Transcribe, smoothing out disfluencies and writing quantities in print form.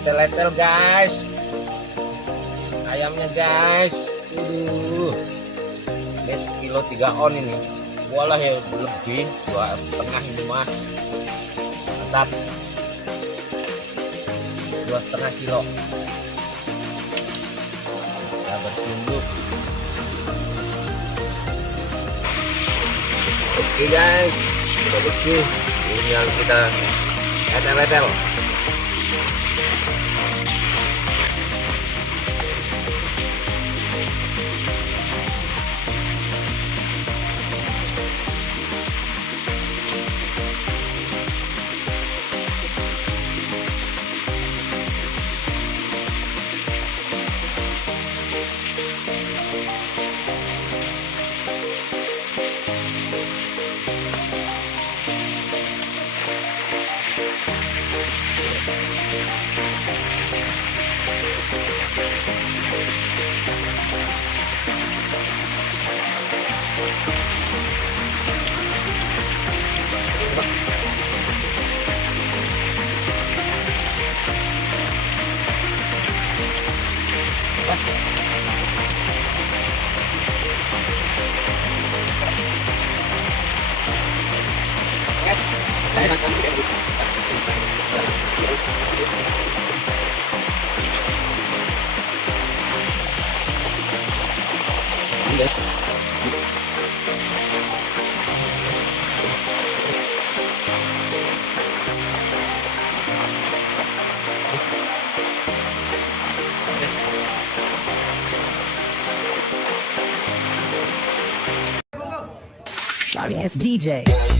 Letel-letel guys, ayamnya guys. Ini kilo 3 on ini. Walah ya lebih 2,5 ini mah. Mantap. 2,5 kilo. Ya bertunduk. Oke guys, sudah bersih. Ini yang kita letel-letel. Sorry, it's DJ.